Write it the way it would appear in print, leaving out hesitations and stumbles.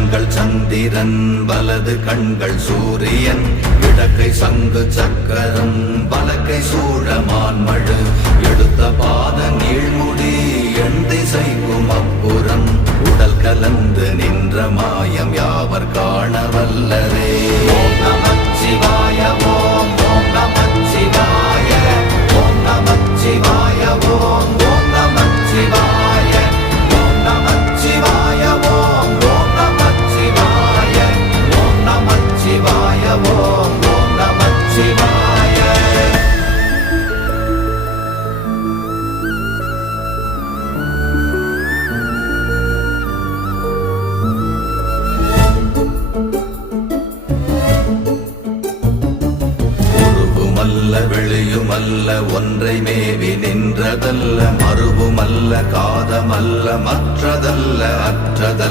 கண்கள் சந்திரன் வலது கண்கள் சூரியன் இடக்கை சங்கு சக்கரம் வலக்கை சூழமான்மழு எடுத்த பாத நீழ்முடி எண் திசைக்கும் அப்புறம் உடல் கலந்து நின்ற மாயம் யாவர் காண வல்லரே. ஓம் நமச்சிவாய ஓம் ஓம் நமச்சிவாய ஓம் நமச்சிவாய ஓம் ஓம் நமச்சிவாய ஓம் நமச்சிவாய ஓம் ஓம் நமச்சிவாய ஓம் நமச்சிவாய ஓம் ஓம் நமச்சிவாய. வெளியுமல்ல ஒன்றை மேவி நின்றதல்ல மறுவுமல்ல காதமல்ல மற்றதல்ல அற்றதல்ல